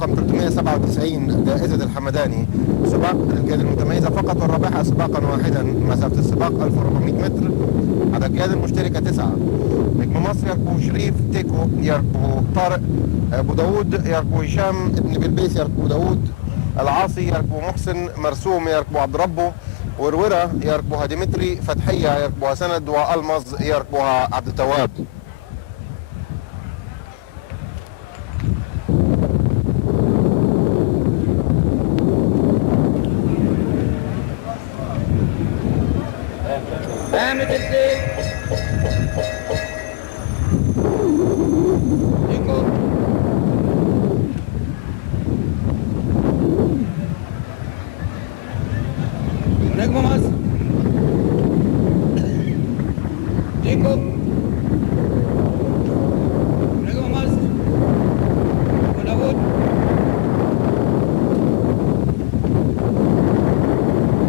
رقم 397 جائزة الحمداني، سباق للقيادة المتميزة فقط والرابحة سباقا واحدا. مسافة السباق 1400 متر. عدد القيادة المشتركة 9. نجم مصر يركبه شريف تيكو، يركبه طارق أبو داود، يركبه هشام ابن بلبيس، يركبه داود العاصي، يركبه محسن مرسوم، يركبه عبد ربه، وروره يركبها ديمتري، فتحية يركبها سند، والمز يركبها عبد التواب. قامت الزيت ديكو نجم مصر ديكو نجم مصر وداود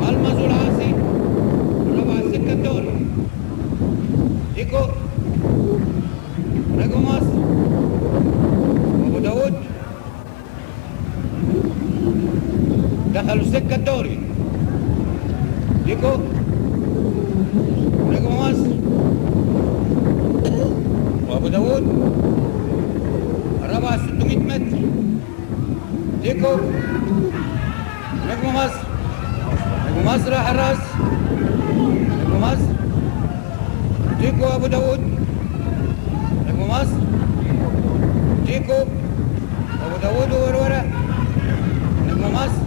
المز والعاصي ربع السكة الدوري ديكو نجم مصر وابو داود دخلوا السكة الدوري ديكو نجم مصر وابو داود الرابعة 600 متر ديكو نجم مصر نجم مصر حراس نجم مصر ديكو ابو داود نجم مصر ديكو ابو داود ووروره نجم مصر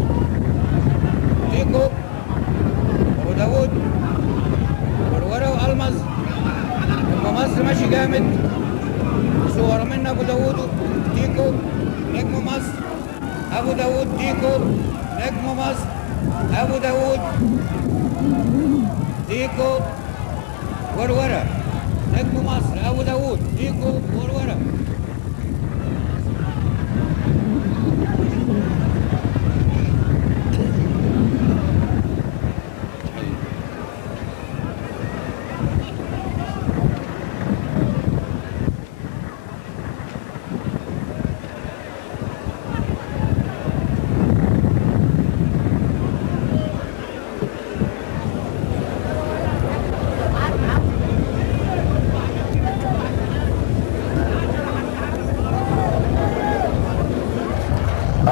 ديكو ابو داود وروره والمز نجم مصر ماشي جامد صور من ابو داود ديكو نجم مصر ابو داود ديكو نجم مصر ابو داود ديكو وروره نجم مصر ابو داود ديكو وروره.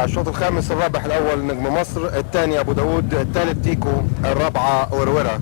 الشوط الخامس الرابح الأول نجم مصر، الثاني أبو داود، الثالث تيكو، الرابعة وروره.